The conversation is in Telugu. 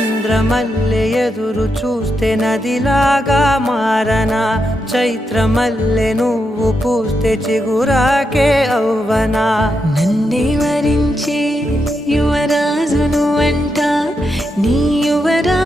చంద్రమల్లె ఎదురు చూస్తే నదిలాగా మారనా చైత్రమల్లె నువ్వు పూస్తే చిగురాకే అవ్వనా నన్నే వరించి యువరాజును అంట నీ